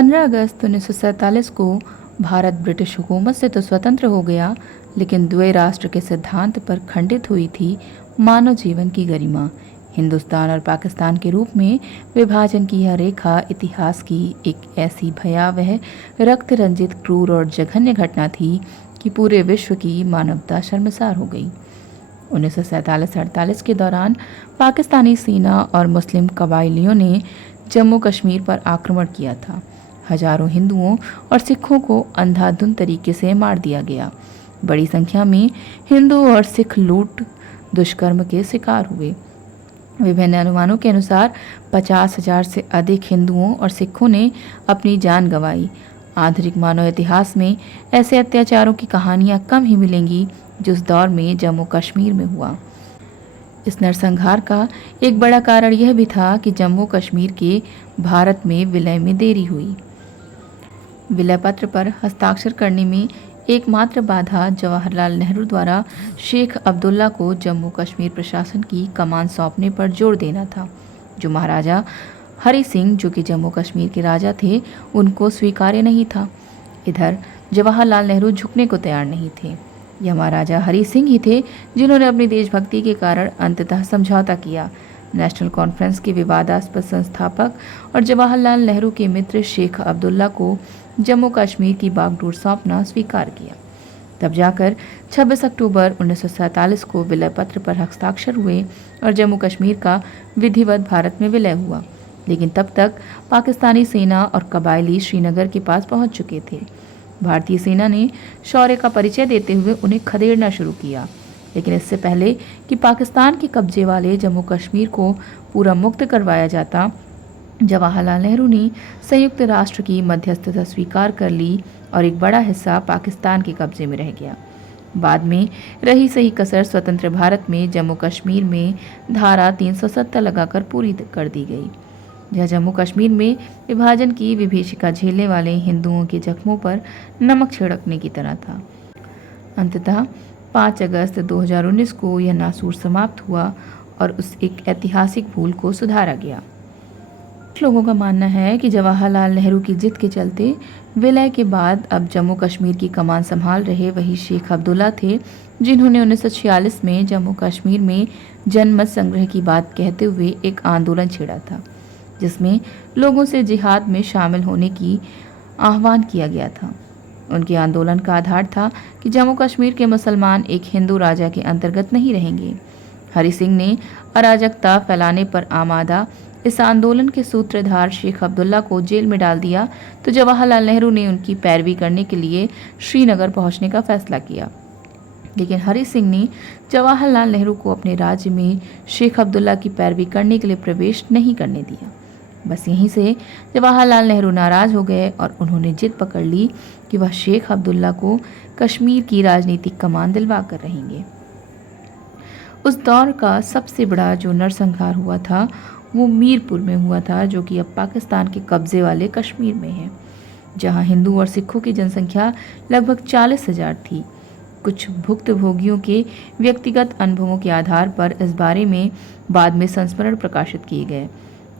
15 अगस्त 1947 को भारत ब्रिटिश हुकूमत से तो स्वतंत्र हो गया, लेकिन द्वै राष्ट्र के सिद्धांत पर खंडित हुई थी मानव जीवन की गरिमा। हिंदुस्तान और पाकिस्तान के रूप में विभाजन की यह रेखा इतिहास की एक ऐसी भयावह, रक्त रंजित, क्रूर और जघन्य घटना थी कि पूरे विश्व की मानवता शर्मसार हो गई। 1947-48 के दौरान पाकिस्तानी सेना और मुस्लिम कबाइलियों ने जम्मू कश्मीर पर आक्रमण किया था। हजारों हिंदुओं और सिखों को अंधाधुंध तरीके से मार दिया गया। बड़ी संख्या में हिंदू और सिख लूट दुष्कर्म के शिकार हुए। विभिन्न अनुमानों के अनुसार 50,000 से अधिक हिंदुओं और सिखों ने अपनी जान गंवाई। आधुनिक मानव इतिहास में ऐसे अत्याचारों की कहानियां कम ही मिलेंगी जो उस दौर में जम्मू कश्मीर में हुआ। इस नरसंहार का एक बड़ा कारण यह भी था कि जम्मू कश्मीर के भारत में विलय में देरी हुई। विलय पत्र पर हस्ताक्षर करने में एकमात्र बाधा जवाहरलाल नेहरू द्वारा शेख अब्दुल्ला को जम्मू कश्मीर प्रशासन की कमान सौंपने पर जोर देना था, जो महाराजा हरि सिंह, जो कि जम्मू कश्मीर के राजा थे, उनको स्वीकार्य नहीं था। इधर जवाहरलाल नेहरू झुकने को तैयार नहीं थे। यह महाराजा हरि सिंह ही थे जिन्होंने अपनी देशभक्ति के कारण अंततः समझौता किया। नेशनल कॉन्फ्रेंस के विवादास्पद संस्थापक और जवाहरलाल नेहरू के मित्र शेख अब्दुल्ला को जम्मू कश्मीर की बागडोर सौंपना स्वीकार किया। तब जाकर 26 अक्टूबर 1947 को विलय पत्र पर हस्ताक्षर हुए और जम्मू कश्मीर का विधिवत भारत में विलय हुआ। लेकिन तब तक पाकिस्तानी सेना और कबायली श्रीनगर के पास पहुंच चुके थे। भारतीय सेना ने शौर्य का परिचय देते हुए उन्हें खदेड़ना शुरू किया, लेकिन इससे पहले कि पाकिस्तान के कब्जे वाले जम्मू कश्मीर को पूरा मुक्त करवाया जाता, जवाहरलाल नेहरू ने संयुक्त राष्ट्र की मध्यस्थता स्वीकार कर ली और एक बड़ा हिस्सा पाकिस्तान के कब्जे में रह गया। बाद में रही सही कसर स्वतंत्र भारत में जम्मू कश्मीर में धारा 370 लगाकर पूरी कर दी गई, जहाँ जम्मू कश्मीर में विभाजन की विभीषिका झेलने वाले हिंदुओं के जख्मों पर नमक छिड़कने की तरह था। अंततः 5 अगस्त 2019 को यह नासूर समाप्त हुआ और उस एक ऐतिहासिक भूल को सुधारा गया। कुछ लोगों का मानना है कि जवाहरलाल नेहरू की जिद के चलते विलय के बाद अब जम्मू कश्मीर की कमान संभाल रहे वही शेख अब्दुल्ला थे, जिन्होंने 1946 में जम्मू कश्मीर में जनमत संग्रह की बात कहते हुए एक आंदोलन छेड़ा था, जिसमें लोगों से जिहाद में शामिल होने की आह्वान किया गया था। उनके आंदोलन का आधार था कि जम्मू कश्मीर के मुसलमान एक हिंदू राजा के अंतर्गत नहीं रहेंगे। हरि सिंह ने अराजकता फैलाने पर आमादा इस आंदोलन के सूत्रधार शेख अब्दुल्ला को जेल में डाल दिया, तो जवाहरलाल नेहरू ने उनकी पैरवी करने के लिए श्रीनगर पहुंचने का फैसला किया। लेकिन हरि सिंह ने जवाहरलाल नेहरू को अपने राज्य में शेख अब्दुल्ला की पैरवी करने के लिए प्रवेश नहीं करने दिया। बस यहीं से जवाहरलाल नेहरू नाराज हो गए और उन्होंने जिद पकड़ ली कि वह शेख अब्दुल्ला को कश्मीर की राजनीतिक कमान दिलवा कर रहेंगे। उस दौर का सबसे बड़ा जो नरसंहार हुआ था वो मीरपुर में हुआ था, जो कि अब पाकिस्तान के कब्जे वाले कश्मीर में है, जहां हिंदू और सिखों की जनसंख्या लगभग 40,000 थी। कुछ भुक्तभोगियों के व्यक्तिगत अनुभवों के आधार पर इस बारे में बाद में संस्मरण प्रकाशित किए गए।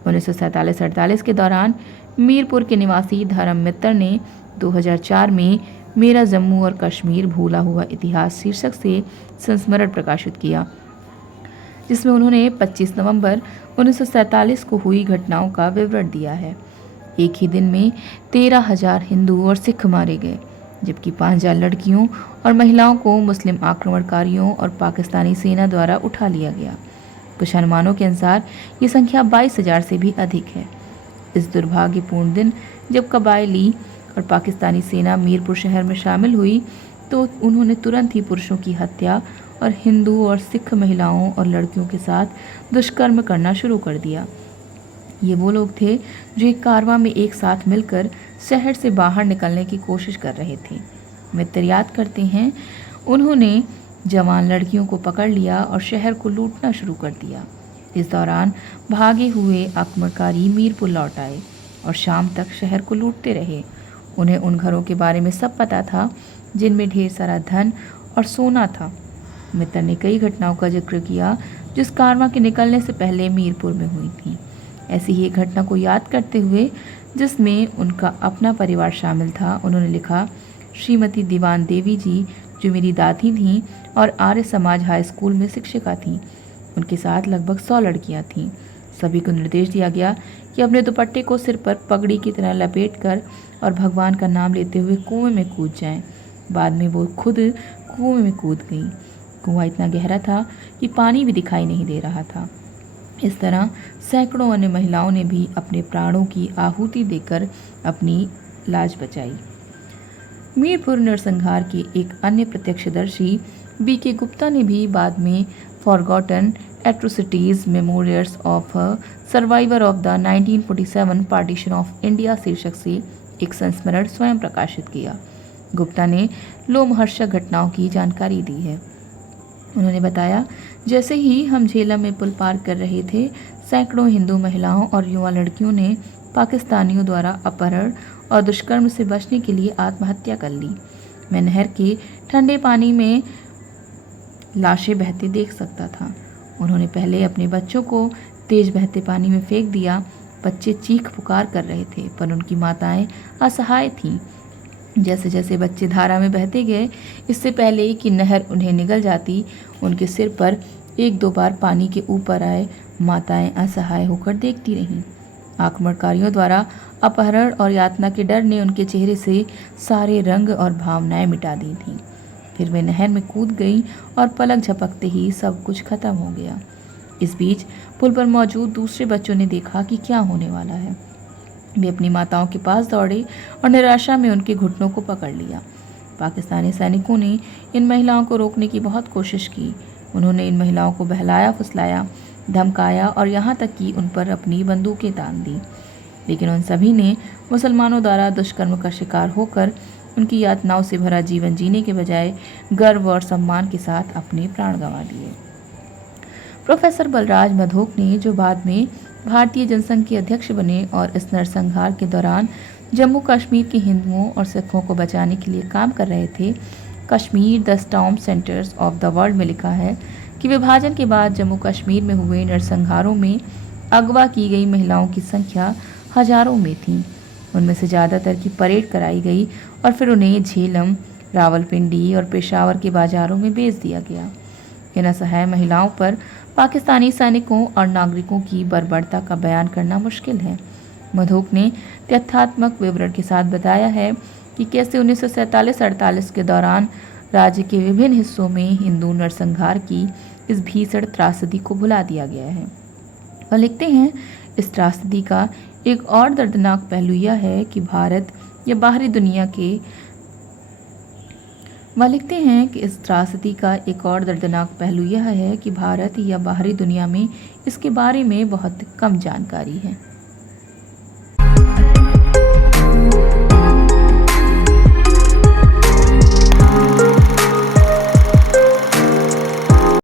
1947-48 के दौरान मीरपुर के निवासी धर्म मित्र ने 2004 में मेरा जम्मू और कश्मीर भूला हुआ इतिहास शीर्षक से संस्मरण प्रकाशित किया, जिसमें उन्होंने 25 नवंबर 1947 को हुई घटनाओं का विवरण दिया है। एक ही दिन में 13,000 हिंदू और सिख मारे गए, जबकि 5,000 लड़कियों और महिलाओं को मुस्लिम आक्रमणकारियों और पाकिस्तानी सेना द्वारा उठा लिया गया। कुछ अनुमानों के अनुसार ये संख्या 22,000 से भी अधिक है। इस दुर्भाग्यपूर्ण दिन जब कबायली और पाकिस्तानी सेना मीरपुर शहर में शामिल हुई, तो उन्होंने तुरंत ही पुरुषों की हत्या और हिंदू और सिख महिलाओं और लड़कियों के साथ दुष्कर्म करना शुरू कर दिया। ये वो लोग थे जो एक कारवां में एक साथ मिलकर शहर से बाहर निकलने की कोशिश कर रहे थे। मित्र याद करते हैं, उन्होंने जवान लड़कियों को पकड़ लिया और शहर को लूटना शुरू कर दिया। इस दौरान भागे हुए आक्रमणकारी मीरपुर लौट आए और शाम तक शहर को लूटते रहे। उन्हें उन घरों के बारे में सब पता था जिनमें ढेर सारा धन और सोना था। मित्र ने कई घटनाओं का जिक्र किया जिस कारवां के निकलने से पहले मीरपुर में हुई थी। ऐसी ही एक घटना को याद करते हुए जिसमें उनका अपना परिवार शामिल था, उन्होंने लिखा, श्रीमती दीवान देवी जी जो मेरी दादी थीं और आर्य समाज हाई स्कूल में शिक्षिका थीं, उनके साथ लगभग 100 लड़कियां थीं। सभी को निर्देश दिया गया कि अपने दुपट्टे को सिर पर पगड़ी की तरह लपेटकर और भगवान का नाम लेते हुए कुएं में कूद जाएं। बाद में वो खुद कुएं में कूद गई। कुआं इतना गहरा था कि पानी भी दिखाई नहीं दे रहा था। इस तरह सैकड़ों अन्य महिलाओं ने भी अपने प्राणों की आहुति देकर अपनी लाज बचाई। मीरपुर नरसंहार के एक अन्य प्रत्यक्षदर्शी B.K. गुप्ता ने भी बाद में forgotten atrocities memorials of survivor of the 1947 partition of India शीर्षक से एक संस्मरण स्वयं प्रकाशित किया। गुप्ता ने लोमहर्षक घटनाओं की जानकारी दी है। उन्होंने बताया, जैसे ही हम झेलम में पुल पार कर रहे थे, सैकड़ों हिंदू महिलाओं और युवा लड़कियों ने पाकिस्तानियों द्वारा अपहरण और दुष्कर्म से बचने के लिए आत्महत्या कर ली। मैं नहर के ठंडे पानी में लाशें बहते देख सकता था। उन्होंने पहले अपने बच्चों को तेज बहते पानी में फेंक दिया। बच्चे चीख पुकार कर रहे थे, पर उनकी माताएं असहाय थीं। जैसे जैसे बच्चे धारा में बहते गए, इससे पहले कि नहर उन्हें निगल जाती, उनके सिर पर 1-2 बार पानी के ऊपर आए। माताएं असहाय होकर देखती रहीं। आक्रमणकारियों द्वारा अपहरण और यातना के डर ने उनके चेहरे से सारे रंग और भावनाएं मिटा दी थीं। फिर वे नहर में कूद गई और पलक झपकते ही सब कुछ खत्म हो गया। इस बीच पुल पर मौजूद दूसरे बच्चों ने देखा कि क्या होने वाला है। वे अपनी माताओं के पास दौड़े और निराशा में उनके घुटनों को पकड़ लिया। पाकिस्तानी सैनिकों ने इन महिलाओं को रोकने की बहुत कोशिश की। उन्होंने इन महिलाओं को बहलाया फुसलाया, धमकाया और यहाँ तक कि उन पर अपनी बंदूकें तान दी, लेकिन उन सभी ने मुसलमानों द्वारा दुष्कर्म का शिकार होकर उनकी यातनाओं से भरा जीवन जीने के बजाय गर्व और सम्मान के साथ अपने प्राण गंवा दिए। प्रोफेसर बलराज मधोक ने, जो बाद में भारतीय जनसंघ के अध्यक्ष बने और इस नरसंहार के दौरान जम्मू कश्मीर के हिंदुओं और सिखों को बचाने के लिए काम कर रहे थे, Kashmir the storm centres of the world में लिखा है कि विभाजन के बाद जम्मू कश्मीर में हुए नरसंहारों में अगवा की गई महिलाओं की संख्या हजारों में थी। उनमें से ज़्यादातर की परेड कराई गई और फिर उन्हें झेलम, रावलपिंडी और पेशावर के बाजारों में बेच दिया गया। इन असहाय महिलाओं पर पाकिस्तानी सैनिकों और नागरिकों की बर्बरता का बयान करना मुश्किल है। मधोक ने तथ्यात्मक विवरण के साथ बताया है कि कैसे 1947-48 के दौरान राज्य के विभिन्न हिस्सों में हिंदू नरसंहार की इस भीषण त्रासदी को भुला दिया गया है। वह लिखते हैं, इस त्रासदी का एक और दर्दनाक पहलू यह है कि भारत या बाहरी दुनिया में इसके बारे में बहुत कम जानकारी है।